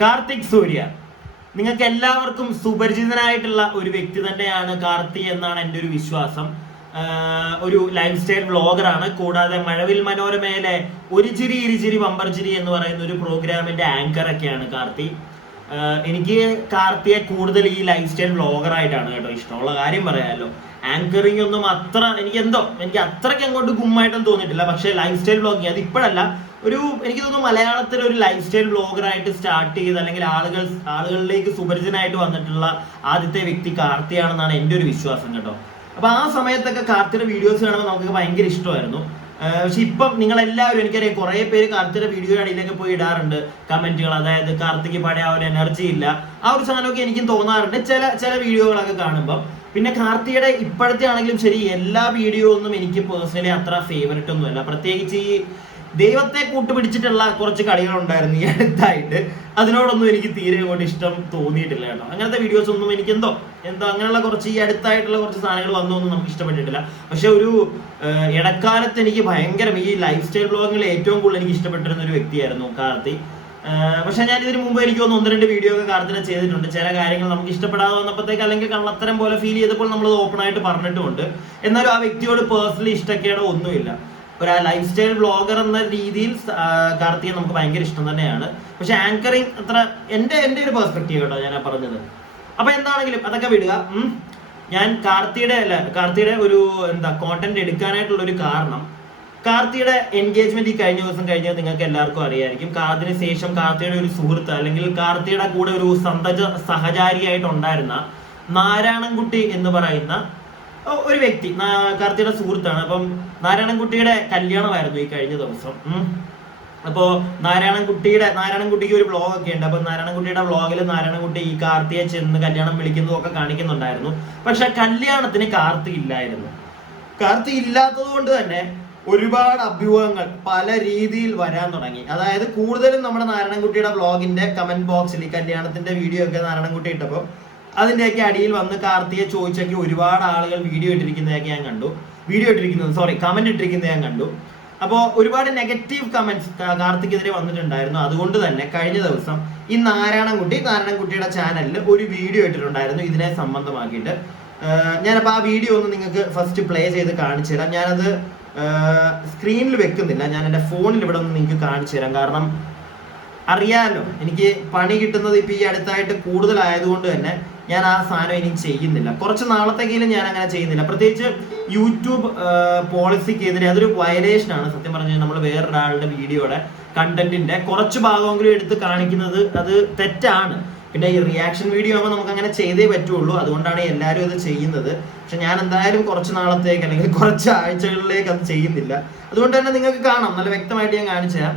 കാർത്തിക് സൂര്യ. നിങ്ങൾക്ക് എല്ലാവർക്കും സുപരിചിതനായിട്ടുള്ള ഒരു വ്യക്തി തന്നെയാണ് കാർത്തി എന്നാണ് എന്റെ ഒരു വിശ്വാസം. ഒരു ലൈഫ് സ്റ്റൈൽ വ്ളോഗറാണ് കൂടാതെ മഴവിൽ മനോരമയിലെ ഒരു ചിരി ഇരുചിരി വമ്പർചിരി എന്ന് പറയുന്ന ഒരു പ്രോഗ്രാമിന്റെ ആങ്കർ ഒക്കെയാണ് കാർത്തി എനിക്ക് കാർത്തിയെ കൂടുതൽ ഈ ലൈഫ് സ്റ്റൈൽ വ്ളോഗറായിട്ടാണ് കേട്ടോ ഇഷ്ടമുള്ള കാര്യം പറയാമല്ലോ ആങ്കറിംഗ് ഒന്നും അത്ര എനിക്ക് എന്തോ എനിക്ക് അത്രയ്ക്ക് അങ്ങോട്ട് ഗുമ്മായിട്ടൊന്നും തോന്നിയിട്ടില്ല. പക്ഷേ ലൈഫ് സ്റ്റൈൽ വ്ളോഗിങ് അത് ഇപ്പോഴല്ല. ഒരു എനിക്ക് തോന്നുന്നു മലയാളത്തിൽ ഒരു ലൈഫ് സ്റ്റൈൽ ബ്ലോഗറായിട്ട് സ്റ്റാർട്ട് ചെയ്ത് അല്ലെങ്കിൽ ആളുകൾ ആളുകളിലേക്ക് സുപരിചിതനായിട്ട് വന്നിട്ടുള്ള ആദ്യത്തെ വ്യക്തി കാർത്തിയാണെന്നാണ് എന്റെ ഒരു വിശ്വാസം കേട്ടോ. അപ്പൊ ആ സമയത്തൊക്കെ കാർത്തിയുടെ വീഡിയോസ് കാണുമ്പോൾ നമുക്ക് ഭയങ്കര ഇഷ്ടമായിരുന്നു. പക്ഷെ ഇപ്പം നിങ്ങൾ എല്ലാവരും എനിക്കറിയാം കുറെ പേര് കാർത്തിയുടെ വീഡിയോ അടിയിലൊക്കെ പോയി ഇടാറുണ്ട് കമന്റുകൾ. അതായത് കാർത്തിക്ക് പഴയ ആ ഒരു എനർജി ഇല്ല. ആ ഒരു സാധനമൊക്കെ എനിക്കും തോന്നാറുണ്ട്. ചില ചില വീഡിയോകളൊക്കെ കാണുമ്പോൾ പിന്നെ കാർത്തിയുടെ ഇപ്പോഴത്തെ ആണെങ്കിലും ശരി എല്ലാ വീഡിയോ ഒന്നും എനിക്ക് പേഴ്സണലി അത്ര ഫേവററ്റ് ഒന്നുമല്ല. പ്രത്യേകിച്ച് ഈ ദൈവത്തെ കൂട്ടുപിടിച്ചിട്ടുള്ള കുറച്ച് കളികളുണ്ടായിരുന്നു ഈ അടുത്തായിട്ട്. അതിനോടൊന്നും എനിക്ക് തീരെ അങ്ങോട്ട് ഇഷ്ടം തോന്നിയിട്ടില്ല കേട്ടോ. അങ്ങനത്തെ വീഡിയോസ് ഒന്നും എനിക്ക് എന്തോ എന്തോ അങ്ങനെയുള്ള കുറച്ച് ഈ അടുത്തായിട്ടുള്ള കുറച്ച് സാധനങ്ങൾ വന്നൊന്നും നമുക്ക് ഇഷ്ടപ്പെട്ടിട്ടില്ല. പക്ഷെ ഒരു ഇടക്കാലത്ത് എനിക്ക് ഭയങ്കര ഈ ലൈഫ് സ്റ്റൈൽ ബ്ലോഗിൽ ഏറ്റവും കൂടുതൽ എനിക്ക് ഇഷ്ടപ്പെട്ടിരുന്ന ഒരു വ്യക്തിയായിരുന്നു കാർത്തി. പക്ഷെ ഞാൻ ഇതിന് മുമ്പ് എനിക്ക് ഒന്ന് ഒന്ന് രണ്ട് വീഡിയോ ഒക്കെ കാർത്തിനെ ചെയ്തിട്ടുണ്ട്. ചില കാര്യങ്ങൾ നമുക്ക് ഇഷ്ടപ്പെടാതെ വന്നപ്പോഴത്തേക്ക് അല്ലെങ്കിൽ കള്ളത്തരം പോലെ ഫീൽ ചെയ്തപ്പോൾ നമ്മൾ ഓപ്പൺ ആയിട്ട് പറഞ്ഞിട്ടുമുണ്ട്. എന്നാലും ആ വ്യക്തിയോട് പേഴ്സണലി ഇഷ്ടക്കേടോ ഒന്നുമില്ല. ഒരു ലൈഫ് സ്റ്റൈൽ ബ്ലോഗർ എന്ന രീതിയിൽ കാർത്തിക നമുക്ക് ഭയങ്കര ഇഷ്ടം തന്നെയാണ്. പക്ഷെ ആങ്കറിങ് അത്ര എന്റെ എന്റെ ഒരു പെർസ്പെക്റ്റീവ് കേട്ടോ ഞാൻ പറഞ്ഞത്. അപ്പൊ എന്താണെങ്കിലും അതൊക്കെ വിടുക. ഞാൻ കാർത്തിയുടെ അല്ല കാർത്തിയുടെ ഒരു എന്താ കോണ്ടന്റ് എടുക്കാനായിട്ടുള്ള ഒരു കാരണം കാർത്തിയുടെ എൻഗേജ്മെന്റ് ഈ കഴിഞ്ഞ ദിവസം കഴിഞ്ഞാൽ നിങ്ങൾക്ക് എല്ലാവർക്കും അറിയായിരിക്കും. കാർത്തിന് ശേഷം കാർത്തിയുടെ ഒരു സുഹൃത്ത് അല്ലെങ്കിൽ കാർത്തിയുടെ കൂടെ ഒരു സന്തജ സഹചാരിയായിട്ടുണ്ടായിരുന്ന നാരായണൻകുട്ടി എന്ന് പറയുന്ന ഒരു വ്യക്തി. കാർത്തിയുടെ സുഹൃത്താണ്. അപ്പം നാരായണൻകുട്ടിയുടെ കല്യാണമായിരുന്നു ഈ കഴിഞ്ഞ ദിവസം. അപ്പോൾ അപ്പോ നാരായണൻകുട്ടിയുടെ നാരായണൻകുട്ടിക്ക് ഒരു വ്ളോഗ് ഒക്കെ ഉണ്ട്. അപ്പൊ നാരായണൻകുട്ടിയുടെ വ്ളോഗിൽ നാരായണൻകുട്ടി ഈ കാർത്തിയെ ചെന്ന് കല്യാണം വിളിക്കുന്നതും ഒക്കെ കാണിക്കുന്നുണ്ടായിരുന്നു. പക്ഷെ കല്യാണത്തിന് കാർത്തി ഇല്ലായിരുന്നു. കാർത്തി ഇല്ലാത്തത് കൊണ്ട് തന്നെ ഒരുപാട് അഭ്യൂഹങ്ങൾ പല രീതിയിൽ വരാൻ തുടങ്ങി. അതായത് കൂടുതലും നമ്മുടെ നാരായണൻകുട്ടിയുടെ വ്ളോഗിന്റെ കമന്റ് ബോക്സിൽ ഈ കല്യാണത്തിന്റെ വീഡിയോ ഒക്കെ നാരായണൻകുട്ടി ഇട്ടപ്പോൾ അതിന്റെയൊക്കെ അടിയിൽ വന്ന് കാർത്തിയെ ചോദിച്ചൊക്കെ ഒരുപാട് ആളുകൾ വീഡിയോ ഇട്ടിരിക്കുന്നതൊക്കെ ഞാൻ കണ്ടു. വീഡിയോ ഇട്ടിരിക്കുന്നത് സോറി കമന്റ് ഇട്ടിരിക്കുന്നത് ഞാൻ കണ്ടു. അപ്പോൾ ഒരുപാട് നെഗറ്റീവ് കമന്റ്സ് കാർത്തിക്കെതിരെ വന്നിട്ടുണ്ടായിരുന്നു. അതുകൊണ്ട് തന്നെ കഴിഞ്ഞ ദിവസം ഈ നാരായണൻകുട്ടി നാരായണൻകുട്ടിയുടെ ചാനലിൽ ഒരു വീഡിയോ ഇട്ടിട്ടുണ്ടായിരുന്നു. ഇതിനെ സംബന്ധമാക്കിയിട്ട്. ഞാനപ്പോൾ ആ വീഡിയോ ഒന്ന് നിങ്ങൾക്ക് ഫസ്റ്റ് പ്ലേ ചെയ്ത് കാണിച്ചു തരാം. ഞാനത് സ്ക്രീനിൽ വെക്കുന്നില്ല. ഞാൻ എന്റെ ഫോണിൽ ഇവിടെ ഒന്ന് നിങ്ങൾക്ക് കാണിച്ചു തരാം. കാരണം അറിയാമല്ലോ എനിക്ക് പണി കിട്ടുന്നത് ഇപ്പൊ ഈ അടുത്തായിട്ട് കൂടുതലായതുകൊണ്ട് തന്നെ ഞാൻ ആ സാധനം ഇനി ചെയ്യുന്നില്ല. കുറച്ച് നാളത്തേക്കെങ്കിലും ഞാൻ അങ്ങനെ ചെയ്യുന്നില്ല. പ്രത്യേകിച്ച് യൂട്യൂബ് പോളിസിക്കെതിരെ അതൊരു വയലേഷൻ ആണ്. സത്യം പറഞ്ഞാൽ നമ്മൾ വേറൊരാളുടെ വീഡിയോയുടെ കണ്ടന്റിന്റെ കുറച്ച് ഭാഗമെങ്കിലും എടുത്ത് കാണിക്കുന്നത് അത് തെറ്റാണ്. പിന്നെ ഈ റിയാക്ഷൻ വീഡിയോ ആകുമ്പോൾ നമുക്ക് അങ്ങനെ ചെയ്തേ പറ്റുള്ളൂ. അതുകൊണ്ടാണ് എല്ലാവരും ഇത് ചെയ്യുന്നത്. പക്ഷെ ഞാൻ എന്തായാലും കുറച്ച് നാളത്തേക്ക് അല്ലെങ്കിൽ കുറച്ച് ആഴ്ചകളിലേക്ക് അത് ചെയ്യുന്നില്ല. അതുകൊണ്ട് തന്നെ നിങ്ങൾക്ക് കാണാം. നല്ല വ്യക്തമായിട്ട് ഞാൻ കാണിച്ചു തരാം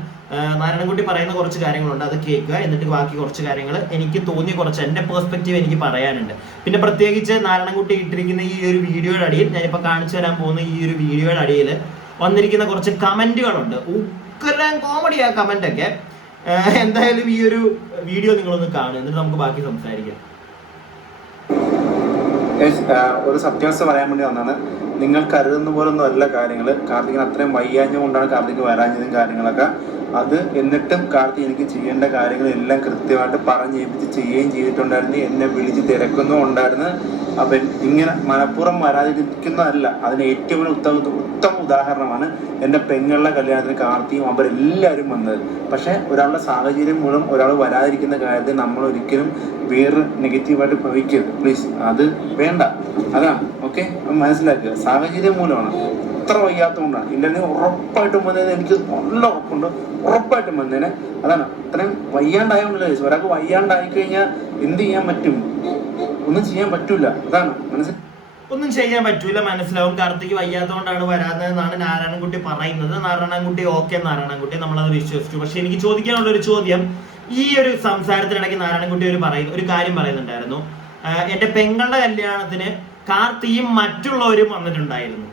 നാരായണൻകുട്ടി പറയുന്ന കുറച്ച് കാര്യങ്ങളുണ്ട്. അത് കേൾക്കുക. എന്നിട്ട് ബാക്കി കുറച്ച് കാര്യങ്ങൾ എനിക്ക് തോന്നിയ കുറച്ച് എന്റെ പേഴ്സ്പെക്റ്റീവ് എനിക്ക് പറയാനുണ്ട്. പിന്നെ പ്രത്യേകിച്ച് നാരായണൻകുട്ടി ഇട്ടിരിക്കുന്ന ഈ ഒരു വീഡിയോയുടെ അടിയിൽ ഞാനിപ്പോൾ കാണിച്ചു തരാൻ പോകുന്ന ഈ ഒരു വീഡിയോയുടെ അടിയിൽ വന്നിരിക്കുന്ന കുറച്ച് കമന്റുകളുണ്ട്. ഉക്കരാൻ കോമഡി ആ കമന്റൊക്കെ. എന്തായാലും ഈ ഒരു വീഡിയോ നിങ്ങളൊന്ന് കാണുക. എന്നിട്ട് നമുക്ക് ബാക്കി സംസാരിക്കാം. ഒരു സത്യാവസ്ഥ പറയാൻ വേണ്ടി വന്നാണ് നിങ്ങൾ കരുതുന്ന പോലൊന്നും അല്ല കാര്യങ്ങൾ കാർത്തികിന് അത്രയും വയ്യാഞ്ഞ കൊണ്ടാണ് കാർത്തിക് വരാഞ്ഞതും കാര്യങ്ങളൊക്കെ. അത് എന്നിട്ടും കാർത്തിക് എനിക്ക് ചെയ്യേണ്ട കാര്യങ്ങളെല്ലാം കൃത്യമായിട്ട് പറഞ്ഞ് ഏൽപ്പിച്ച് ചെയ്യുകയും ചെയ്തിട്ടുണ്ടായിരുന്നു. എന്നെ വിളിച്ച് തിരക്കുന്നു ഉണ്ടായിരുന്നു. അപ്പം ഇങ്ങനെ മനഃപൂർവം വരാതിരിക്കുന്നതല്ല. അതിന് ഏറ്റവും ഉത്തമ ഉത്തമ ഉദാഹരണമാണ് എന്റെ പെങ്ങളുടെ കല്യാണത്തിന് കാർത്തിയും അവരെല്ലാവരും വന്നത്. പക്ഷേ ഒരാളുടെ സാഹചര്യം മൂലം ഒരാൾ വരാതിരിക്കുന്ന കാര്യത്തിൽ നമ്മൾ ഒരിക്കലും വേറെ നെഗറ്റീവായിട്ട് ഭവിക്കരുത്. പ്ലീസ് അത് വേണ്ട. അതാണ്. ഓക്കെ മനസ്സിലാക്കുക. സാഹചര്യം മൂലമാണ്. അത്ര വയ്യാത്തതുകൊണ്ടാണ്. ഇല്ലെങ്കിൽ ഉറപ്പായിട്ടും വന്നതിന് എനിക്ക് നല്ല ഉറപ്പുണ്ട്. ഉറപ്പായിട്ടും വന്നതിന് അതാണ്. അത്രയും വയ്യാണ്ടായോണ്ടല്ലേ. ഒരാൾക്ക് വയ്യാണ്ടായി കഴിഞ്ഞാൽ എന്ത് ചെയ്യാൻ പറ്റും? ഒന്നും ചെയ്യാൻ പറ്റൂല. അതാണ്. മനസ്സിൽ ഒന്നും ചെയ്യാൻ പറ്റൂല. മനസ്സിലാവും. കാർത്തിക് വയ്യാത്തതുകൊണ്ടാണ് വരാത്തതെന്നാണ് നാരായണൻകുട്ടി പറയുന്നത്. നാരായണൻകുട്ടി ഓക്കെ നാരായണൻകുട്ടി നമ്മളത് വിശ്വസിച്ചു. പക്ഷെ എനിക്ക് ചോദിക്കാനുള്ള ഒരു ചോദ്യം. ഈ ഒരു സംസാരത്തിനിടയ്ക്ക് നാരായണൻകുട്ടി ഒരു പറയുന്ന ഒരു കാര്യം പറയുന്നുണ്ടായിരുന്നു. എന്റെ പെങ്ങളുടെ കല്യാണത്തിന് കാർത്തിയും മറ്റുള്ളവരും വന്നിട്ടുണ്ടായിരുന്നു.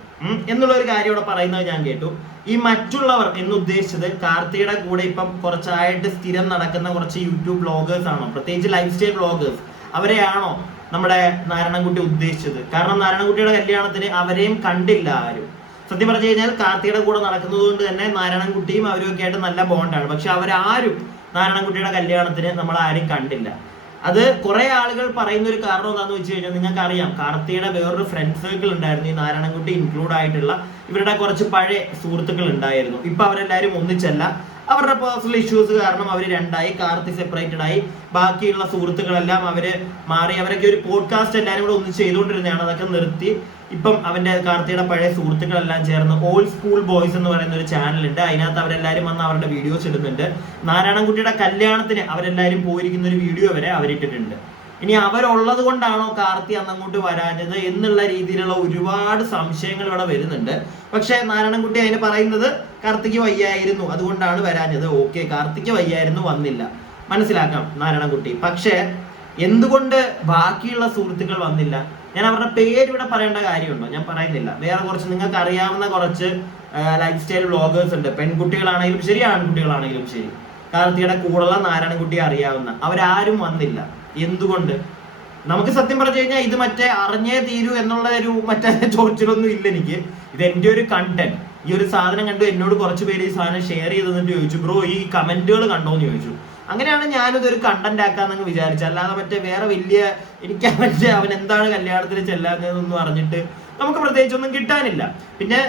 എന്നുള്ള ഒരു കാര്യം ഇവിടെ പറയുന്നത് ഞാൻ കേട്ടു. ഈ മറ്റുള്ളവർ എന്ന് ഉദ്ദേശിച്ചത് കാർത്തിയുടെ കൂടെ ഇപ്പം കുറച്ചായിട്ട് സ്ഥിരം നടക്കുന്ന കുറച്ച് യൂട്യൂബ് ബ്ലോഗേഴ്സ് ആണോ? പ്രത്യേകിച്ച് ലൈഫ് സ്റ്റൈൽ ബ്ലോഗേഴ്സ് അവരെയാണോ നമ്മുടെ നാരായണൻകുട്ടി ഉദ്ദേശിച്ചത്? കാരണം നാരായണൻകുട്ടിയുടെ കല്യാണത്തിന് അവരെയും കണ്ടില്ല ആരും. സത്യം പറഞ്ഞു കഴിഞ്ഞാൽ കാർത്തിയുടെ കൂടെ നടക്കുന്നത് കൊണ്ട് തന്നെ നാരായണൻകുട്ടിയും അവരും ഒക്കെ ആയിട്ട് നല്ല ബോണ്ടാണ് പക്ഷെ അവരാരും നാരായണൻകുട്ടിയുടെ കല്യാണത്തിന് നമ്മൾ ആരും കണ്ടില്ല. അത് കുറെ ആളുകൾ പറയുന്ന ഒരു കാരണം എന്താണെന്ന് വെച്ച് കഴിഞ്ഞാൽ നിങ്ങൾക്ക് അറിയാം കാർത്തിയുടെ വേറൊരു ഫ്രണ്ട് സർക്കിൾ ഉണ്ടായിരുന്നു ഈ നാരായണൻകുട്ടി ഇൻക്ലൂഡ് ആയിട്ടുള്ള ഇവരുടെ കുറച്ച് പഴയ സുഹൃത്തുക്കൾ ഉണ്ടായിരുന്നു. ഇപ്പൊ അവരെല്ലാവരും ഒന്നിച്ചല്ല. അവരുടെ പേഴ്സണൽ ഇഷ്യൂസ് കാരണം അവർ രണ്ടായി കാർത്തി സെപ്പറേറ്റഡ് ആയി. ബാക്കിയുള്ള സുഹൃത്തുക്കളെല്ലാം അവർ മാറി. അവരൊക്കെ ഒരു പോഡ്കാസ്റ്റ് എല്ലാവരും കൂടെ ഒന്നിച്ച് ചെയ്തുകൊണ്ടിരുന്നതാണ്. അതൊക്കെ നിർത്തി. ഇപ്പം അവന്റെ കാർത്തിയുടെ പഴയ സുഹൃത്തുക്കളെല്ലാം ചേർന്ന് ഓൾഡ് സ്കൂൾ ബോയ്സ് എന്ന് പറയുന്ന ഒരു ചാനൽ ഉണ്ട്. അതിനകത്ത് അവരെല്ലാവരും വന്ന് അവരുടെ വീഡിയോസ് ഇടുന്നുണ്ട്. നാരായണൻകുട്ടിയുടെ കല്യാണത്തിന് അവരെല്ലാവരും പോയിരിക്കുന്ന ഒരു വീഡിയോ വരെ അവരിട്ടിട്ടുണ്ട്. ഇനി അവരുള്ളത് കൊണ്ടാണോ കാർത്തി അന്നങ്ങോട്ട് വരാഞ്ഞത് എന്നുള്ള രീതിയിലുള്ള ഒരുപാട് സംശയങ്ങൾ ഇവിടെ വരുന്നുണ്ട്. പക്ഷെ നാരായണൻകുട്ടി അതിന് പറയുന്നത് കാർത്തിക്ക് വയ്യായിരുന്നു അതുകൊണ്ടാണ് വരാഞ്ഞത്. ഓക്കെ കാർത്തിക്ക് വയ്യായിരുന്നു വന്നില്ല. മനസ്സിലാക്കാം നാരായണൻകുട്ടി. പക്ഷേ എന്തുകൊണ്ട് ബാക്കിയുള്ള സുഹൃത്തുക്കൾ വന്നില്ല? ഞാൻ അവരുടെ പേര് ഇവിടെ പറയേണ്ട കാര്യമുണ്ടോ? ഞാൻ പറയുന്നില്ല. വേറെ കുറച്ച് നിങ്ങൾക്ക് അറിയാവുന്ന കുറച്ച് ലൈഫ് സ്റ്റൈൽ വ്ളോഗേഴ്സ് ഉണ്ട്. പെൺകുട്ടികളാണെങ്കിലും ശരി ആൺകുട്ടികളാണെങ്കിലും ശരി. കാർത്തിയുടെ കൂടെയുള്ള നാരായണൻകുട്ടിയെ അറിയാവുന്ന. അവരാരും വന്നില്ല. എന്തുകൊണ്ട്? നമുക്ക് സത്യം പറഞ്ഞു കഴിഞ്ഞാൽ ഇത് മറ്റേ അറിഞ്ഞേ തീരൂ എന്നുള്ള ഒരു മറ്റേ ചോദിച്ചിലൊന്നും ഇല്ല എനിക്ക്. ഇത് എന്റെ ഒരു കണ്ടന്റ് ഈ ഒരു സാധനം കണ്ടു എന്നോട് കുറച്ച് പേര് ഈ സാധനം ഷെയർ ചെയ്ത് തന്നിട്ട് ചോദിച്ചു. ബ്രോ ഈ കമന്റുകൾ കണ്ടോന്ന് ചോദിച്ചു. അങ്ങനെയാണ് ഞാനിത് ഒരു കണ്ടന്റ് ആക്കാന്നങ്ങ് വിചാരിച്ചത്. അല്ലാതെ മറ്റേ വേറെ വലിയ എനിക്ക് അവന്റെ അവൻ എന്താണ് കല്യാണത്തിന് ചെല്ലാന്നതെന്നൊന്നും അറിഞ്ഞിട്ട് നമുക്ക് പ്രത്യേകിച്ച് ഒന്നും കിട്ടാനില്ല. പിന്നെ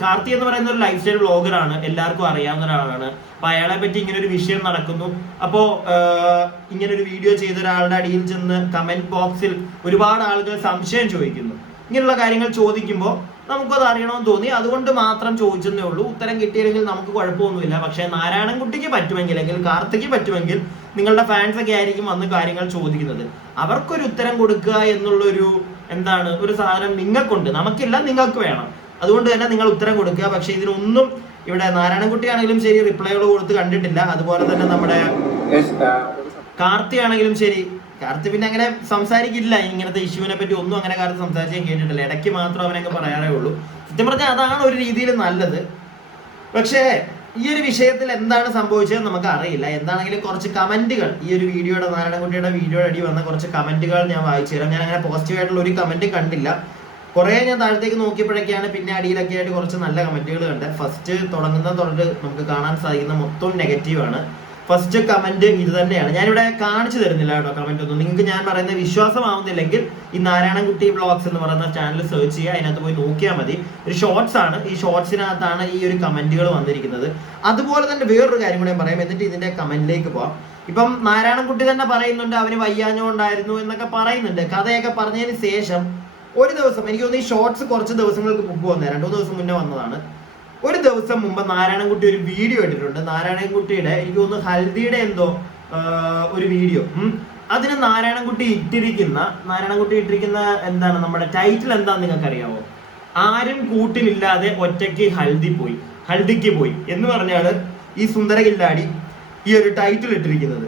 കാർത്തി എന്ന് പറയുന്ന ഒരു ലൈഫ് സ്റ്റൈൽ വ്ളോഗറാണ് എല്ലാവർക്കും അറിയാവുന്ന ഒരാളാണ്. അപ്പൊ അയാളെ പറ്റി ഇങ്ങനെ ഒരു വിഷയം നടക്കുന്നു. അപ്പോ ആഹ്, ഇങ്ങനെ ഒരു വീഡിയോ ചെയ്ത ഒരാളുടെ അടിയിൽ ചെന്ന് കമന്റ് ബോക്സിൽ ഒരുപാട് ആളുകൾ സംശയം ചോദിക്കുന്നു. ഇങ്ങനെയുള്ള കാര്യങ്ങൾ ചോദിക്കുമ്പോൾ നമുക്കത് അറിയണമെന്ന് തോന്നി. അതുകൊണ്ട് മാത്രം ചോദിച്ചെന്നേ ഉള്ളൂ. ഉത്തരം കിട്ടിയില്ലെങ്കിൽ നമുക്ക് കുഴപ്പമൊന്നുമില്ല. പക്ഷേ നാരായണൻകുട്ടിക്ക് പറ്റുമെങ്കിൽ അല്ലെങ്കിൽ കാർത്തിക്ക് പറ്റുമെങ്കിൽ നിങ്ങളുടെ ഫാൻസ് ഒക്കെ ആയിരിക്കും വന്ന് കാര്യങ്ങൾ ചോദിക്കുന്നത്. അവർക്കൊരു ഉത്തരം കൊടുക്കുക എന്നുള്ളൊരു എന്താണ്? ഒരു സാധനം നിങ്ങൾക്കുണ്ട്. നമുക്കില്ല നിങ്ങൾക്ക് വേണം. അതുകൊണ്ട് തന്നെ നിങ്ങൾ ഉത്തരം കൊടുക്കുക. പക്ഷെ ഇതിനൊന്നും ഇവിടെ നാരായണൻകുട്ടി ആണെങ്കിലും ശരി റിപ്ലൈകൾ കൊടുത്ത് കണ്ടിട്ടില്ല. അതുപോലെ തന്നെ നമ്മുടെ ഒരു കാർത്തി ആണെങ്കിലും ശരി. കാർത്തി പിന്നെ അങ്ങനെ സംസാരിക്കില്ല. ഇങ്ങനത്തെ ഇഷ്യൂവിനെ പറ്റി ഒന്നും അങ്ങനെ കാർത്തി സംസാരിച്ച് ഞാൻ കേട്ടിട്ടില്ല. ഇടയ്ക്ക് മാത്രം അവനൊക്കെ പറയാറേ ഉള്ളൂ. സത്യം പറഞ്ഞാൽ അതാണ് ഒരു രീതിയിൽ നല്ലത്. പക്ഷേ ഈ ഒരു വിഷയത്തിൽ എന്താണ് സംഭവിച്ചത് നമുക്ക് അറിയില്ല. എന്താണെങ്കിലും കുറച്ച് കമന്റുകൾ. ഈ ഒരു വീഡിയോയുടെ നാരായണൻകുട്ടിയുടെ വീഡിയോയുടെ അടി വന്ന കുറച്ച് കമന്റുകൾ ഞാൻ വായിച്ചു തരാം. ഞാൻ അങ്ങനെ പോസിറ്റീവായിട്ടുള്ള ഒരു കമന്റ് കണ്ടില്ല. കുറെ ഞാൻ താഴത്തേക്ക് നോക്കിയപ്പോഴൊക്കെയാണ് പിന്നെ അടിയിലൊക്കെ ആയിട്ട് കുറച്ച് നല്ല കമന്റുകൾ കണ്ട് ഫസ്റ്റ് തുടങ്ങുന്ന തൊട്ട് നമുക്ക് കാണാൻ സാധിക്കുന്ന മൊത്തം നെഗറ്റീവ് ആണ്. ഫസ്റ്റ് കമന്റ് ഇത് തന്നെയാണ്. ഞാനിവിടെ കാണിച്ചു തരുന്നില്ല കേട്ടോ കമന്റ് ഒന്നും. നിങ്ങൾക്ക് ഞാൻ പറയുന്ന വിശ്വാസമാവുന്നില്ലെങ്കിൽ ഈ നാരായണൻകുട്ടി വ്ളോഗ്സ് എന്ന് പറയുന്ന ചാനൽ സെർച്ച് ചെയ്യുക. അതിനകത്ത് പോയി നോക്കിയാൽ മതി. ഒരു ഷോർട്സ് ആണ്. ഈ ഷോർട്സിനകത്താണ് ഈ ഒരു കമന്റുകൾ വന്നിരിക്കുന്നത്. അതുപോലെ തന്നെ വേറൊരു കാര്യം കൂടെ പറയാം. എന്നിട്ട് ഇതിന്റെ കമന്റിലേക്ക് പോവാം. ഇപ്പം നാരായണൻകുട്ടി തന്നെ പറയുന്നുണ്ട് അവന് വയ്യാഞ്ഞോണ്ടായിരുന്നു എന്നൊക്കെ പറയുന്നുണ്ട്. കഥയൊക്കെ പറഞ്ഞതിന് ശേഷം ഒരു ദിവസം എനിക്ക് തോന്നുന്നു ഈ ഷോർട്സ് കുറച്ച് ദിവസങ്ങൾക്ക് മുമ്പ് വന്നേ രണ്ടു ദിവസം മുന്നേ വന്നതാണ്. ഒരു ദിവസം മുമ്പ് നാരായണൻകുട്ടി ഒരു വീഡിയോ ഇട്ടിട്ടുണ്ട്. നാരായണൻകുട്ടിയുടെ എനിക്ക് തോന്നുന്നു ഹൽദിയുടെ എന്തോ ഒരു വീഡിയോ. അതിന് നാരായണൻകുട്ടി ഇട്ടിരിക്കുന്ന നാരായണൻകുട്ടി ഇട്ടിരിക്കുന്ന എന്താണ് നമ്മുടെ ടൈറ്റിൽ എന്താണെന്ന് നിങ്ങൾക്ക് അറിയാവോ ആരും കൂട്ടിനില്ലാതെ ഒറ്റയ്ക്ക് ഹൽദി പോയി ഹൽദിക്ക് പോയി എന്ന് പറഞ്ഞാണ് ഈ സുന്ദര കില്ലാടി ഈ ഒരു ടൈറ്റിൽ ഇട്ടിരിക്കുന്നത്.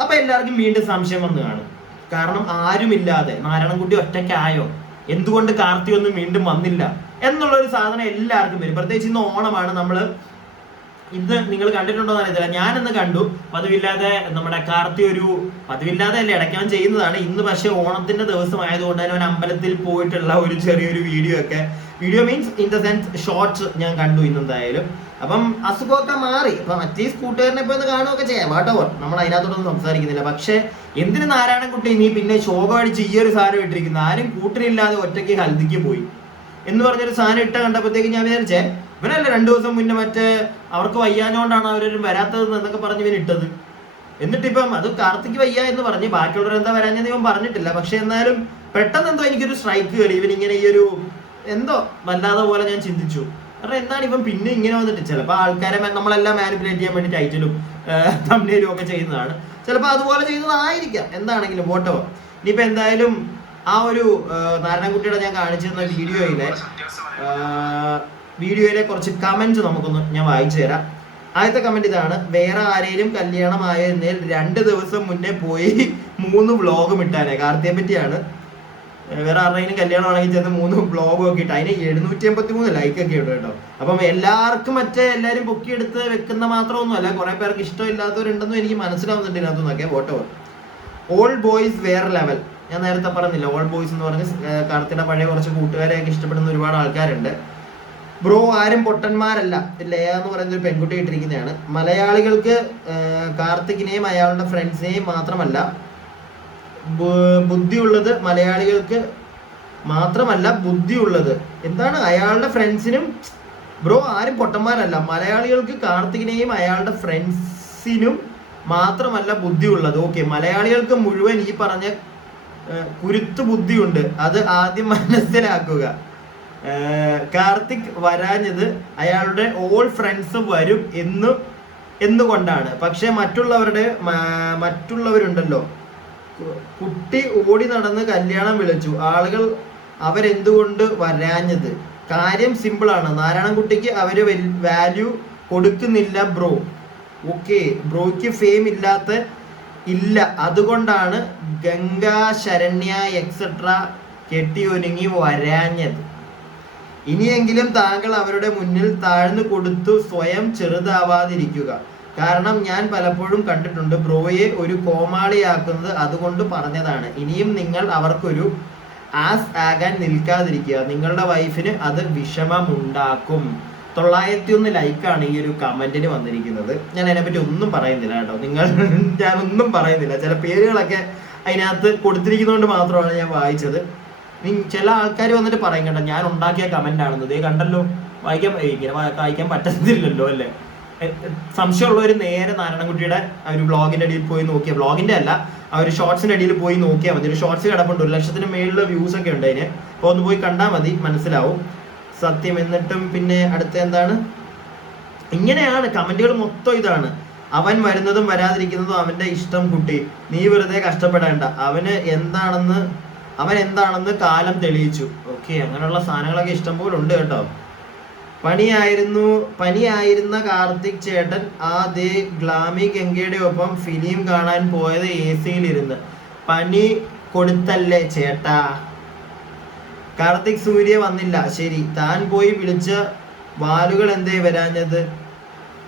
അപ്പൊ എല്ലാവർക്കും വീണ്ടും സംശയം വന്നു കാണും. കാരണം ആരുമില്ലാതെ നാരായണൻകുട്ടി ഒറ്റയ്ക്കായോ? എന്തുകൊണ്ട് കാർത്തി ഒന്നും വീണ്ടും വന്നില്ല? എന്നുള്ള ഒരു സാധനം എല്ലാവർക്കും വരും. പ്രത്യേകിച്ച് ഇന്ന് ഓണമാണ്. നമ്മൾ ഇന്ന് നിങ്ങൾ കണ്ടിട്ടുണ്ടോ എന്ന് അറിയത്തില്ല. ഞാൻ ഇന്ന് കണ്ടു. പതിവില്ലാതെ നമ്മുടെ കാർത്തി ഒരു പതിവില്ലാതെ അല്ലേ ഇടയ്ക്ക് ചെയ്യുന്നതാണ്. ഇന്ന് പക്ഷേ ഓണത്തിന്റെ ദിവസം ആയതുകൊണ്ട് തന്നെ അവൻ അമ്പലത്തിൽ പോയിട്ടുള്ള ഒരു ചെറിയൊരു വീഡിയോ ഒക്കെ. Video means in the sense shorts ഞാൻ കണ്ടു ഇന്ന് എന്തായാലും അപ്പം അസുഖമൊക്കെ മാറി. അപ്പൊ അറ്റ്ലീസ്റ്റ് കൂട്ടുകാരനെ ഇപ്പൊ ഒന്ന് കാണുകയൊക്കെ ചെയ്യാം. വാട്ടോ നമ്മൾ അതിനകത്തോടൊന്നും സംസാരിക്കുന്നില്ല. പക്ഷേ എന്തിന് നാരായണൻകുട്ടി നീ പിന്നെ ശോകം ഈ ഒരു സാധനം ഇട്ടിരിക്കുന്നു? ആരും കൂട്ടിനില്ലാതെ ഒറ്റയ്ക്ക് ഹൽദിക്ക് പോയി. എന്ന് പറഞ്ഞൊരു സാധനം ഇട്ട കണ്ടപ്പോഴത്തേക്ക് ഞാൻ വിചാരിച്ചേ ഇവനല്ല രണ്ടു ദിവസം മുന്നേ മറ്റേ അവർക്ക് വയ്യാഞ്ഞോണ്ടാണ് അവരൊരു വരാത്തത് എന്നൊക്കെ പറഞ്ഞ് ഇവൻ ഇട്ടത്. എന്നിട്ട് ഇപ്പം അത് കാർത്തിക്ക് വയ്യ എന്ന് പറഞ്ഞ് ബാക്കിയുള്ളവർ എന്താ വരാഞ്ഞെന്ന് ഇവൻ പറഞ്ഞിട്ടില്ല. പക്ഷെ എന്നാലും പെട്ടെന്ന് എന്തോ എനിക്കൊരു സ്ട്രൈക്ക് കയറി ഇവൻ ഇങ്ങനെ ഈ ഒരു എന്തോ വല്ലാതെ പോലെ ഞാൻ ചിന്തിച്ചു. കാരണം എന്താണ് ഇവൻ പിന്നെ ഇങ്ങനെ വന്നിട്ട്? ചിലപ്പോൾ ആൾക്കാരെ നമ്മളെല്ലാം മാനിപ്പുലേറ്റ് ചെയ്യാൻ വേണ്ടി ടൈറ്റിലും തമ്മിലും ഒക്കെ ചെയ്യുന്നതാണ്. ചിലപ്പോൾ അതുപോലെ ചെയ്യുന്നതായിരിക്കാം. എന്താണെങ്കിലും വോട്ടോ ഇനിയിപ്പോൾ എന്തായാലും ആ ഒരു നാരായണൻകുട്ടിയുടെ ഞാൻ കാണിച്ചിരുന്ന വീഡിയോയിലെ വീഡിയോയിലെ കുറച്ച് കമന്റ് നമുക്കൊന്ന് ഞാൻ വായിച്ചു തരാം. ആദ്യത്തെ കമന്റ് ഇതാണ് വേറെ ആരെയും കല്യാണം ആയിരുന്നേൽ രണ്ട് ദിവസം മുന്നേ പോയി മൂന്ന് വ്ളോഗും ഇട്ടാനെ. കാർത്തിയെ പറ്റിയാണ്. വേറെ ആരുടെയും കല്യാണം ആണെങ്കിൽ ചെന്ന് മൂന്ന് വ്ലോഗും ഒക്കെ ഇട്ട് അതിന് എഴുന്നൂറ്റി എൺപത്തി മൂന്ന് ലൈക്ക് ഒക്കെ ഉണ്ട് കേട്ടോ. അപ്പം എല്ലാവർക്കും മറ്റേ എല്ലാവരും ബുക്കി എടുത്ത് വെക്കുന്ന മാത്രമൊന്നുമല്ല കുറെ പേർക്ക് ഇഷ്ടമില്ലാത്തവരുണ്ടെന്നും എനിക്ക് മനസ്സിലാവുന്നുണ്ട് ഇതിനകത്തുനിന്നൊക്കെ വോട്ടോ ഓൾ ബോയ്സ് വേറെ ലെവൽ ഞാൻ നേരത്തെ പറഞ്ഞില്ല ഓൾ ബോയ്സ് എന്ന് പറഞ്ഞ് കാർത്തിയുടെ പഴയ കുറച്ച് കൂട്ടുകാരെയൊക്കെ ഇഷ്ടപ്പെടുന്ന ഒരുപാട് ആൾക്കാരുണ്ട്. ബ്രോ ആരും പൊട്ടന്മാരല്ല. ലയ എന്ന് പറയുന്ന ഒരു പെൺകുട്ടി ഇട്ടിരിക്കുന്നതാണ്. മലയാളികൾക്ക് കാർത്തികിനെയും അയാളുടെ ഫ്രണ്ട്സിനെയും മാത്രമല്ല ബുദ്ധിയുള്ളത് മലയാളികൾക്ക് മാത്രമല്ല ബുദ്ധിയുള്ളത്. എന്താണ്? അയാളുടെ ഫ്രണ്ട്സിനും ബ്രോ ആരും പൊട്ടന്മാരല്ല. മലയാളികൾക്ക് കാർത്തികിനെയും അയാളുടെ ഫ്രണ്ട്സിനും മാത്രമല്ല ബുദ്ധിയുള്ളത്. ഓക്കെ മലയാളികൾക്ക് മുഴുവൻ ഈ പറഞ്ഞ കുരുത്തു ബുദ്ധിയുണ്ട്. അത് ആദ്യം മനസ്സിലാക്കുക. കാർത്തിക് വരാഞ്ഞത് അയാളുടെ ഓൾ ഫ്രണ്ട്സ് വരും എന്ന് എന്നുകൊണ്ടാണ് പക്ഷെ മറ്റുള്ളവരുടെ മറ്റുള്ളവരുണ്ടല്ലോ. കുട്ടി ഓടി നടന്ന് കല്യാണം വിളിച്ചു. ആളുകൾ അവരെന്തുകൊണ്ട് വരാഞ്ഞത്? കാര്യം സിമ്പിൾ ആണ് നാരായണൻകുട്ടിക്ക് അവർ വാല്യൂ കൊടുക്കുന്നില്ല ബ്രോ. ഓക്കെ ബ്രോയ്ക്ക് ഫെയിം ഇല്ലാത്ത ഇല്ല. അതുകൊണ്ടാണ് ഗംഗാ ശരണ്യ എക്സെട്ര കെട്ടിയൊരുങ്ങി വരാഞ്ഞത്. ഇനിയെങ്കിലും താങ്കൾ അവരുടെ മുന്നിൽ താഴ്ന്നു കൊടുത്തു സ്വയം ചെറുതാവാതിരിക്കുക. കാരണം ഞാൻ പലപ്പോഴും കണ്ടിട്ടുണ്ട് ബ്രോയെ ഒരു കോമാളിയാക്കുന്നത് അതുകൊണ്ട് പറഞ്ഞതാണ്. ഇനിയും നിങ്ങൾ അവർക്കൊരു ആസ് ആകാൻ നിൽക്കാതിരിക്കുക. നിങ്ങളുടെ വൈഫിന് അത് വിഷമമുണ്ടാക്കും. തൊള്ളായിരത്തി ഒന്ന് ലൈക്കാണ് ഈ ഒരു കമന്റിന് വന്നിരിക്കുന്നത്. ഞാൻ അതിനെപ്പറ്റി ഒന്നും പറയുന്നില്ല കേട്ടോ. നിങ്ങൾ ഞാൻ ഒന്നും പറയുന്നില്ല. ചില പേരുകളൊക്കെ അതിനകത്ത് കൊടുത്തിരിക്കുന്നതുകൊണ്ട് മാത്രമാണ് ഞാൻ വായിച്ചത്. ചില ആൾക്കാർ വന്നിട്ട് പറയും കേട്ടോ ഞാൻ ഉണ്ടാക്കിയ കമന്റ് ആണെന്ന്. ഇതേ കണ്ടല്ലോ വായിക്കാൻ ഇങ്ങനെ വായിക്കാൻ പറ്റത്തില്ലല്ലോ അല്ലേ? സംശയമുള്ളവർ നേരെ നാരായണൻകുട്ടിയുടെ ആ ഒരു ബ്ലോഗിന്റെ അടിയിൽ പോയി നോക്കിയ ബ്ലോഗിന്റെ അല്ല ആ ഒരു ഷോർട്സിന്റെ അടിയിൽ പോയി നോക്കിയാൽ മതി. ഒരു ഷോർട്സ് കിടപ്പുണ്ട്. ഒരു ലക്ഷത്തിന് മേളിൽ വ്യൂസ് ഒക്കെ ഉണ്ട് അതിന്. അപ്പോൾ ഒന്ന് പോയി കണ്ടാൽ മതി മനസ്സിലാവും. സത്യം എന്നിട്ടും പിന്നെ അടുത്ത എന്താണ്? ഇങ്ങനെയാണ് കമന്റുകൾ മൊത്തം ഇതാണ്. അവൻ വരുന്നതും വരാതിരിക്കുന്നതും അവന്റെ ഇഷ്ടം കുട്ടി. നീ വെറുതെ കഷ്ടപ്പെടേണ്ട. അവന് എന്താണെന്ന് അവൻ എന്താണെന്ന് കാലം തെളിയിച്ചു. ഓക്കെ അങ്ങനെയുള്ള സാധനങ്ങളൊക്കെ ഇഷ്ടം പോലെ ഉണ്ട് കേട്ടോ. പണിയായിരുന്നു പനിയായിരുന്ന കാർത്തിക് ചേട്ടൻ ആ ദേ ഗ്ലാമി ഗംഗയുടെ ഒപ്പം ഫിലിം കാണാൻ പോയത് എ സിയിലിരുന്ന് പനി കൊടുത്തല്ലേ ചേട്ടാ? കാർത്തിക് സൂര്യ വന്നില്ല. ശരി താൻ പോയി വിളിച്ച വാലുകൾ എന്തേ വരാഞ്ഞത്?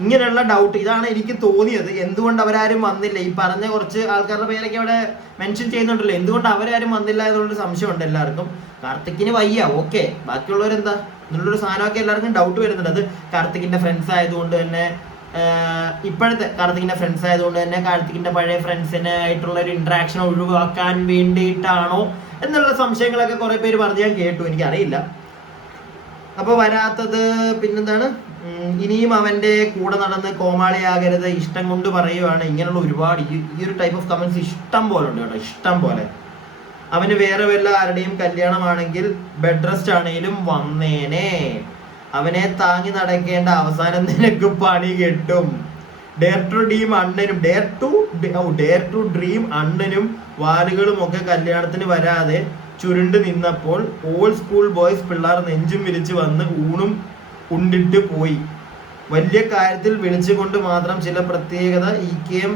ഇങ്ങനെയുള്ള ഡൗട്ട് ഇതാണ് എനിക്ക് തോന്നിയത്. എന്തുകൊണ്ട് അവരാരും വന്നില്ല? ഈ പറഞ്ഞ കുറച്ച് ആൾക്കാരുടെ പേരൊക്കെ അവിടെ മെൻഷൻ ചെയ്യുന്നുണ്ടല്ലോ. എന്തുകൊണ്ട് അവരാരും വന്നില്ല എന്നുള്ളൊരു സംശയമുണ്ട് എല്ലാവർക്കും. കാർത്തിക്കിന് വയ്യ. ഓക്കെ. ബാക്കിയുള്ളവരെന്താ? എന്നുള്ളൊരു സാധനമൊക്കെ എല്ലാവർക്കും ഡൗട്ട് വരുന്നുണ്ട്. അത് കാർത്തിക്കിന്റെ ഫ്രണ്ട്സ് ആയതുകൊണ്ട് തന്നെ ഇപ്പോഴത്തെ കാർത്തികിന്റെ ഫ്രണ്ട്സ് ആയതുകൊണ്ട് തന്നെ കാർത്തികിന്റെ പഴയ ഫ്രണ്ട്സിനെ ആയിട്ടുള്ള ഒരു ഇന്ററാക്ഷൻ ഒഴിവാക്കാൻ വേണ്ടിയിട്ടാണോ എന്നുള്ള സംശയങ്ങളൊക്കെ കുറെ പേര് പറഞ്ഞ് ഞാൻ കേട്ടു. എനിക്കറിയില്ല. അപ്പൊ വരാത്തത് പിന്നെന്താണ്? ഇനിയും അവന്റെ കൂടെ നടന്ന് കോമാളിയാകരുത് ഇഷ്ടം കൊണ്ട് പറയുവാണ്. ഇങ്ങനെയുള്ള ഒരുപാട് ഈ ഈ ഒരു ടൈപ്പ് ഓഫ് കമന്റ്സ് ഇഷ്ടം പോലെ ഉണ്ട് കേട്ടോ. ഇഷ്ടം പോലെ. അവന് വേറെ വല്ല ആരുടെയും കല്യാണമാണെങ്കിൽ ബെഡ് റെസ്റ്റ് ആണെങ്കിലും വന്നേനെ. അവനെ താങ്ങി നടക്കേണ്ട അവസാനം നിനക്ക് പണി കിട്ടും. Dare to dream അണ്ണനും dare to dare to dream അണ്ണനും വാലുകളും ഒക്കെ കല്യാണത്തിന് വരാതെ ചുരുണ്ട് നിന്നപ്പോൾ ഓൾഡ് സ്കൂൾ ബോയ്സ് പിള്ളേർ നെഞ്ചും വിരിച്ച് വന്ന് ഊണും ഉണ്ടിട്ട് പോയി. വലിയ കാര്യത്തിൽ വിളിച്ചുകൊണ്ട് മാത്രം ചില പ്രത്യേകത ഇ കെ എം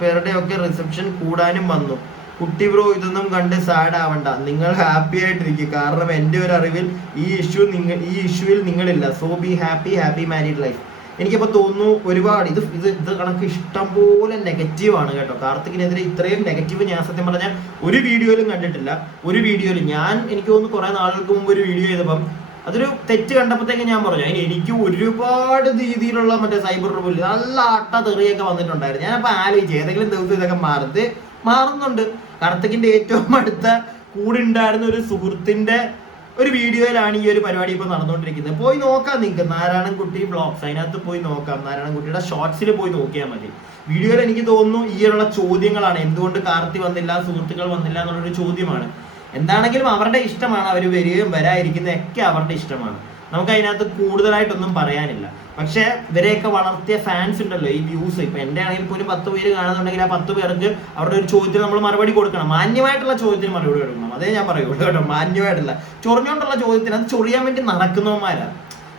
പേരുടെ ഒക്കെ റിസപ്ഷൻ കൂടാനും വന്നു. കുട്ടി ബ്രോ ഇതൊന്നും കണ്ട് സാഡ് ആവണ്ട. നിങ്ങൾ ഹാപ്പി ആയിട്ടിരിക്കും. കാരണം എന്റെ ഒരു അറിവിൽ ഈ ഇഷ്യൂ നിങ്ങൾ ഈ ഇഷ്യൂവിൽ നിങ്ങളില്ല. So be happy happy married life എനിക്കപ്പോൾ തോന്നുന്നു ഒരുപാട് ഇത് ഇത് ഇത് കണക്ക് ഇഷ്ടം പോലെ നെഗറ്റീവ് ആണ് കേട്ടോ. കാർത്തികിനെതിരെ ഇത്രയും നെഗറ്റീവ് ഞാൻ സത്യം പറഞ്ഞാൽ ഒരു വീഡിയോയിലും കണ്ടിട്ടില്ല. ഒരു വീഡിയോയിൽ ഞാൻ എനിക്ക് തോന്നുന്നു കുറേ നാളുകൾക്ക് മുമ്പ് ഒരു വീഡിയോ ചെയ്തപ്പം അതൊരു തെറ്റ് കണ്ടപ്പോഴത്തേക്ക് ഞാൻ പറഞ്ഞു. അതിന് എനിക്ക് ഒരുപാട് രീതിയിലുള്ള മറ്റേ സൈബർ റിബിൾ നല്ല അട്ട തെറിയൊക്കെ വന്നിട്ടുണ്ടായിരുന്നു. ഞാനപ്പോൾ ആലോചിച്ചു ഏതെങ്കിലും ദിവസം ഇതൊക്കെ മാറുന്നത് മാറുന്നുണ്ട്. കാർത്തികിന്റെ ഏറ്റവും അടുത്ത കൂടെ ഉണ്ടായിരുന്ന ഒരു സുഹൃത്തിന്റെ ഒരു വീഡിയോയിലാണ് ഈ ഒരു പരിപാടി ഇപ്പോൾ നടന്നുകൊണ്ടിരിക്കുന്നത് പോയി നോക്കാം നിങ്ങൾക്ക് നാരായണൻകുട്ടി വ്ളോഗ്സ് അതിനകത്ത് പോയി നോക്കാം. നാരായണൻകുട്ടിയുടെ ഷോർട്സിൽ പോയി നോക്കിയാൽ മതി. വീഡിയോയിൽ എനിക്ക് തോന്നുന്നു ഈയുള്ള ചോദ്യങ്ങളാണ്. എന്തുകൊണ്ട് കാർത്തി വന്നില്ല സുഹൃത്തുക്കൾ വന്നില്ല എന്നുള്ളൊരു ചോദ്യമാണ്. എന്താണെങ്കിലും അവരുടെ ഇഷ്ടമാണ്. അവർ വരികയും വരാതിരിക്കുന്നതൊക്കെ അവരുടെ ഇഷ്ടമാണ്. നമുക്ക് അതിനകത്ത് കൂടുതലായിട്ടൊന്നും പറയാനില്ല. പക്ഷെ ഇവരെയൊക്കെ വളർത്തിയ ഫാൻസ് ഉണ്ടല്ലോ ഈ വ്യൂസ് ഇപ്പൊ എന്റെ ആണെങ്കിൽ പോലും പത്ത് പേര് കാണുന്നുണ്ടെങ്കിൽ ആ പത്ത് പേർക്ക് അവരുടെ ഒരു ചോദ്യത്തിന് നമ്മൾ മറുപടി കൊടുക്കണം. മാന്യമായിട്ടുള്ള ചോദ്യത്തിന് മറുപടി കൊടുക്കണം. അതേ ഞാൻ പറയുള്ളൂ കേട്ടോ മാന്യമായിട്ടുള്ള. ചൊറിഞ്ഞോണ്ടുള്ള ചോദ്യത്തിന് അത് ചൊറിയാൻ വേണ്ടി നടക്കുന്നവന്മാരാണ്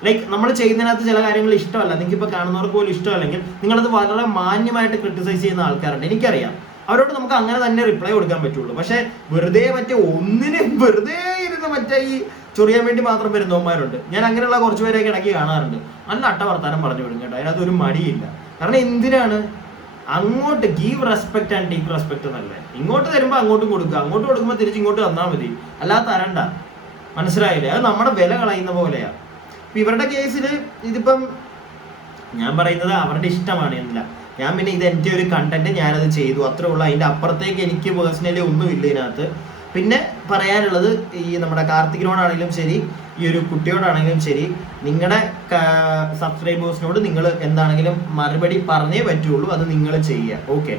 ലൈക്ക് നമ്മൾ ചെയ്യുന്നതിനകത്ത് ചില കാര്യങ്ങൾ ഇഷ്ടമല്ല. നിങ്ങൾക്ക് ഇപ്പൊ കാണുന്നവർക്ക് പോലും ഇഷ്ടമല്ലെങ്കിൽ നിങ്ങളത് വളരെ മാന്യമായിട്ട് ക്രിട്ടിസൈസ് ചെയ്യുന്ന ആൾക്കാരുണ്ട്. എനിക്കറിയാം. അവരോട് നമുക്ക് അങ്ങനെ തന്നെ റിപ്ലൈ കൊടുക്കാൻ പറ്റുള്ളൂ. പക്ഷെ വെറുതെ മറ്റേ ഒന്നിനും വെറുതെ ഇരുന്ന് മറ്റേ ഈ ചൊറിയാൻ വേണ്ടി മാത്രം വരുന്നവന്മാരുണ്ട് ഞാൻ അങ്ങനെയുള്ള കുറച്ച് പേരെയൊക്കെ ഇടയ്ക്ക് കാണാറുണ്ട്. നല്ല അട്ട വർത്താനം പറഞ്ഞു വിടും കേട്ടോ. അതിനകത്ത് ഒരു മടിയില്ല. കാരണം എന്തിനാണ് അങ്ങോട്ട് give respect and take respect എന്നല്ലേ? ഇങ്ങോട്ട് തരുമ്പോൾ അങ്ങോട്ടും കൊടുക്കുക. അങ്ങോട്ട് കൊടുക്കുമ്പോൾ തിരിച്ച് ഇങ്ങോട്ട് തന്നാൽ മതി. അല്ലാതെ തരണ്ട. മനസ്സിലായില്ലേ? അത് നമ്മുടെ വില കളയുന്ന പോലെയാ. ഇപ്പം ഇവരുടെ കേസിൽ ഇതിപ്പം ഞാൻ പറയുന്നത് അവരുടെ ഇഷ്ടമാണ് എന്നില്ല. ഞാൻ പിന്നെ ഇത് എന്റെ ഒരു കണ്ടന്റ് ഞാനത് ചെയ്തു. അത്രേ ഉള്ളൂ. അതിന്റെ അപ്പുറത്തേക്ക് എനിക്ക് പേഴ്സണലി ഒന്നും ഇല്ല ഇതിനകത്ത്. പിന്നെ പറയാനുള്ളത് ഈ നമ്മുടെ കാർത്തികിനോടാണെങ്കിലും ശരി ഈ ഒരു കുട്ടിയോടാണെങ്കിലും ശരി നിങ്ങളുടെ സബ്സ്ക്രൈബേഴ്സിനോട് നിങ്ങൾ എന്താണെങ്കിലും മറുപടി പറഞ്ഞേ പറ്റുള്ളൂ അത് നിങ്ങൾ ചെയ്യുക ഓക്കെ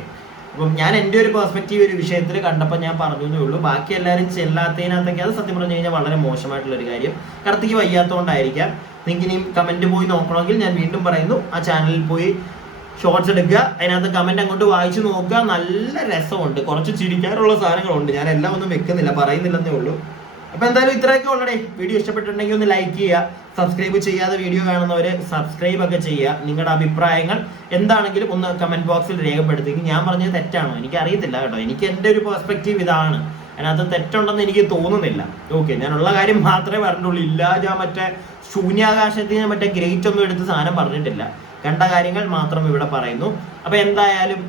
അപ്പം ഞാൻ എന്റെ ഒരു പെർസ്പെക്റ്റീവ് ഒരു വിഷയത്തിൽ കണ്ടപ്പോൾ ഞാൻ പറഞ്ഞതേ ഉള്ളൂ. ബാക്കി എല്ലാവരും ചെല്ലാത്തതിനകത്തൊക്കെ അത് സത്യം പറഞ്ഞു കഴിഞ്ഞാൽ വളരെ മോശമായിട്ടുള്ള ഒരു കാര്യം. കടത്തിക്ക് വയ്യാത്തതുകൊണ്ടായിരിക്കാം നിങ്ങൾക്ക് ഇനിയും കമന്റ് പോയി നോക്കണമെങ്കിൽ ഞാൻ വീണ്ടും പറയുന്നു. ആ ചാനലിൽ പോയി ഷോർട്സ് എടുക്കുക അതിനകത്ത് കമന്റ് അങ്ങോട്ട് വായിച്ചു നോക്കുക. നല്ല രസമുണ്ട്. കുറച്ച് ചിരിക്കാനുള്ള സാധനങ്ങളുണ്ട്. ഞാൻ എല്ലാം ഒന്നും വെക്കുന്നില്ല പറയുന്നില്ലെന്നേ ഉള്ളൂ. അപ്പൊ എന്തായാലും ഇത്രയൊക്കെ ഉള്ളടേ. വീഡിയോ ഇഷ്ടപ്പെട്ടിട്ടുണ്ടെങ്കിൽ ഒന്ന് ലൈക്ക് ചെയ്യുക. സബ്സ്ക്രൈബ് ചെയ്യാതെ വീഡിയോ കാണുന്നവര് സബ്സ്ക്രൈബ് ഒക്കെ ചെയ്യുക. നിങ്ങളുടെ അഭിപ്രായങ്ങൾ എന്താണെങ്കിലും ഒന്ന് കമന്റ് ബോക്സിൽ രേഖപ്പെടുത്തിക്ക് ഞാൻ പറഞ്ഞത് തെറ്റാണോ? എനിക്ക് അറിയത്തില്ല കേട്ടോ. എനിക്ക് എന്റെ ഒരു പെർസ്പെക്റ്റീവ് ഇതാണ്. അതിനകത്ത് തെറ്റുണ്ടെന്ന് എനിക്ക് തോന്നുന്നില്ല. ഓക്കെ ഞാനുള്ള കാര്യം മാത്രമേ പറഞ്ഞിട്ടുള്ളൂ. ഇല്ല ഞാൻ മറ്റേ ശൂന്യാകാശത്തിന് മറ്റേ ഗ്രേറ്റ് ഒന്നും എടുത്ത് സാധനം പറഞ്ഞിട്ടില്ല. കണ്ട കാര്യങ്ങൾ മാത്രം ഇവിടെ പറയുന്നു. അപ്പൊ എന്തായാലും